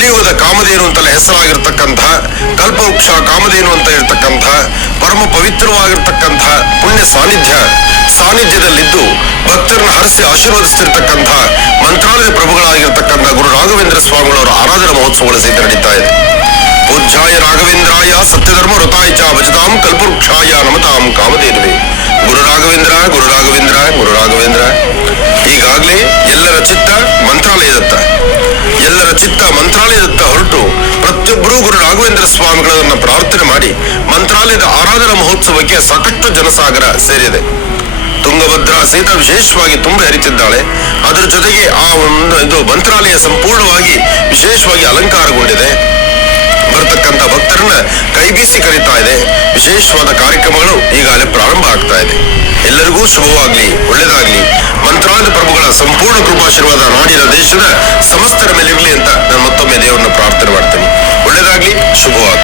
ಕಲಿಯುಗದ ಕಾಮಧೇನು ಅಂತಲೇ ಹೆಸರಾಗಿರ್ತಕ್ಕಂಥ, ಕಲ್ಪವೃಕ್ಷ ಕಾಮಧೇನು ಅಂತ ಇರ್ತಕ್ಕಂಥ ಪರಮ ಪವಿತ್ರವಾಗಿರ್ತಕ್ಕಂಥ ಪುಣ್ಯ ಸಾನ್ನಿಧ್ಯದಲ್ಲಿದ್ದು ಭಕ್ತರನ್ನು ಹರಿಸಿ ಆಶೀರ್ವದಿಸ್ತಿರ್ತಕ್ಕಂಥ ಮಂತ್ರಾಲಯದ ಪ್ರಭುಗಳಾಗಿರ್ತಕ್ಕಂಥ ಗುರು ರಾಘವೇಂದ್ರ ಸ್ವಾಮಿಗಳವರ ಆರಾಧನಾ ಮಹೋತ್ಸವಗಳು ಸಹಿತ ನಡೀತಾ ಇದೆ. ಪೂಜ್ಯಾಯ ರಾಘವೇಂದ್ರಾಯ ಸತ್ಯಧರ್ಮ ವೃತಾಯ ಚ ಭಜತಾಂ ಕಲ್ಪವೃಕ್ಷಾಯ ನಮತಾಂ ಕಾಮಧೇನುವೆ. ಗುರು ರಾಘವೇಂದ್ರ ಗುರು ರಾಘವೇಂದ್ರ ಗುರು ರಾಘವೇಂದ್ರ. ಈಗಾಗಲೇ ಎಲ್ಲರ ಚಿತ್ತ ಮಂತ್ರಾಲಯದತ್ತ ಹೊರಟು ಪ್ರತಿಯೊಬ್ಬರೂ ಗುರು ರಾಘವೇಂದ್ರ ಸ್ವಾಮಿಗಳನ್ನ ಪ್ರಾರ್ಥನೆ ಮಾಡಿ ಮಂತ್ರಾಲಯದ ಆರಾಧನಾ ಮಹೋತ್ಸವಕ್ಕೆ ಸಾಕಷ್ಟು ಜನಸಾಗರ ಸೇರಿದೆ. ತುಂಗಭದ್ರಾ ಸಹಿತ ವಿಶೇಷವಾಗಿ ತುಂಬಿ ಹರಿತಿದ್ದಾಳೆ. ಅದರ ಜೊತೆಗೆ ಆ ಒಂದು ಮಂತ್ರಾಲಯ ಸಂಪೂರ್ಣವಾಗಿ ವಿಶೇಷವಾಗಿ ಅಲಂಕಾರಗೊಂಡಿದೆ. ಬರತಕ್ಕಂಥ ಭಕ್ತರನ್ನ ಕೈ ಬೀಸಿ ಕರೀತಾ ಇದೆ. ವಿಶೇಷವಾದ ಕಾರ್ಯಕ್ರಮಗಳು ಈಗಾಗಲೇ ಪ್ರಾರಂಭ ಆಗ್ತಾ ಇದೆ. ಎಲ್ಲರಿಗೂ ಶುಭವಾಗ್ಲಿ, ಒಳ್ಳೆಯದಾಗ್ಲಿ. ಮಂತ್ರಾಲಯದ ಪ್ರಭುಗಳ ಸಂಪೂರ್ಣ ಕೃಪಾಶೀರ್ವಾದ ನಾಡಿನ ದೇಶದ ಸಮಸ್ತರ